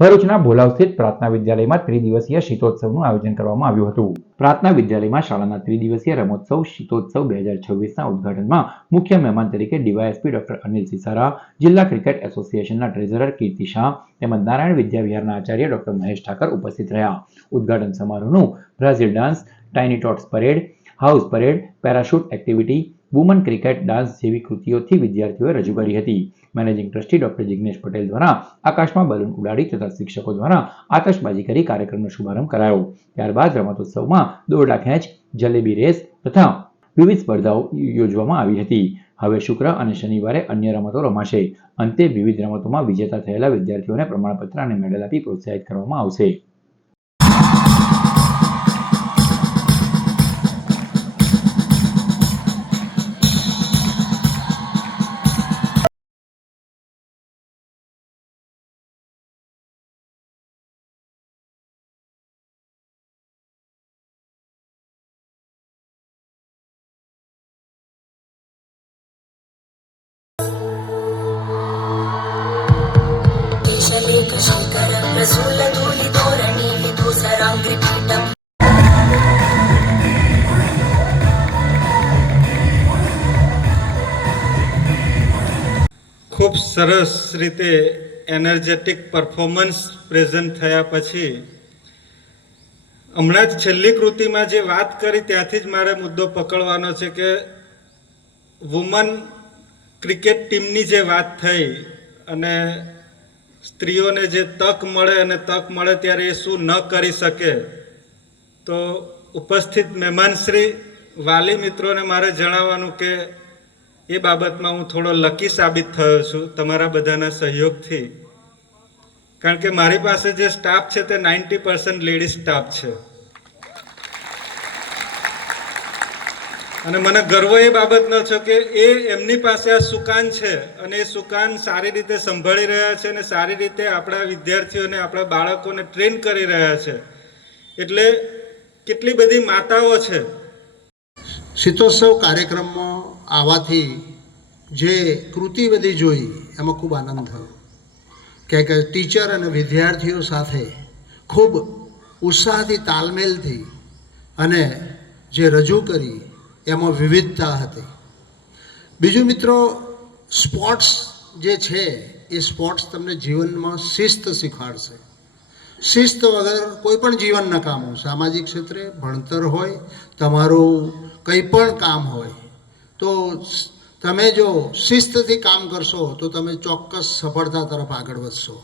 ભરૂચના ભોલાવ સ્થિત પ્રાર્થના વિદ્યાલયમાં ત્રિદિવસીય શીતોત્સવનું આયોજન કરવામાં આવ્યું હતું. પ્રાર્થના વિદ્યાલયમાં શાળાના ત્રિદિવસીય રમોત્સવ શીતોત્સવ 2026ના ઉદ્ઘાટનમાં મુખ્ય મહેમાન તરીકે ડીવાયએસપી ડોક્ટર અનિલ સિસારા, જિલ્લા ક્રિકેટ એસોસિએશનના ટ્રેઝરર કીર્તિ શાહ તેમજ નારાયણ વિદ્યાવિહારના આચાર્ય ડોક્ટર મહેશ ઠાકર ઉપસ્થિત રહ્યા. ઉદ્ઘાટન સમારોહનું Brazil dance, tiny ટોટ્સ parade, house parade, parachute activity, woman cricket dance જેવી કૃતિઓથી વિદ્યાર્થીઓએ રજૂ કરી હતી. Managing trustee doctor Jignesh Patel દ્વારા આકાશમાં બલૂન ઉડાડી તથા શિક્ષકો દ્વારા આતશબાજી કરી કાર્યક્રમનો શુભારંભ કરાયો. ત્યારબાદ રમતોત્સવમાં દોરડા ખેંચ, જલેબી રેસ તથા વિવિધ સ્પર્ધાઓ યોજવામાં આવી હતી. હવે શુક્ર અને શનિવારે અન્ય રમતો રમાશે. અંતે વિવિધ રમતોમાં વિજેતા થયેલા વિદ્યાર્થીઓને પ્રમાણપત્ર અને મેડલ આપી પ્રોત્સાહિત કરવામાં આવશે. ખૂબ સરસ રીતે એનર્જેટિક પરફોર્મન્સ પ્રેઝન્ટ થયા પછી હમણાં જ છેલ્લી કૃતિમાં જે વાત કરી ત્યાંથી જ મારે મુદ્દો પકડવાનો છે કે વુમન ક્રિકેટ ટીમની જે વાત થઈ અને સ્ત્રીઓને જે તક મળે અને તક મળે ત્યારે એ શું ન કરી શકે, તો ઉપસ્થિત મહેમાનશ્રી, વાલી મિત્રોને મારે જણાવવાનું કે એ બાબતમાં હું થોડો લકી સાબિત થયો છું તમારા બધાના સહયોગથી. કારણ કે મારી પાસે જે સ્ટાફ છે તે 90% લેડીઝ સ્ટાફ છે અને મને ગર્વ એ બાબતનો છે કે એમની પાસે આ સુકાન છે અને એ સુકાન સારી રીતે સંભાળી રહ્યા છે અને સારી રીતે આપણા વિદ્યાર્થીઓને, આપણા બાળકોને ટ્રેન કરી રહ્યા છે. એટલે કેટલી બધી માતાઓ છે. શીતોત્સવ કાર્યક્રમમાં આવવાથી જે કૃતિ બધી જોઈ એમાં ખૂબ આનંદ થયો કે ટીચર અને વિદ્યાર્થીઓ સાથે ખૂબ ઉત્સાહથી, તાલમેલથી અને જે રજૂ કરી એમાં વિવિધતા હતી. બીજું મિત્રો, સ્પોર્ટ્સ જે છે એ સ્પોર્ટ્સ તમને જીવનમાં શિસ્ત શીખવાડશે. શિસ્ત વગર કોઈ પણ જીવન નકામું. સામાજિક ક્ષેત્રે ભણતર હોય, તમારું કંઈ પણ કામ હોય, તો તમે જો શિસ્તથી કામ કરશો તો તમે ચોક્કસ સફળતા તરફ આગળ વધશો.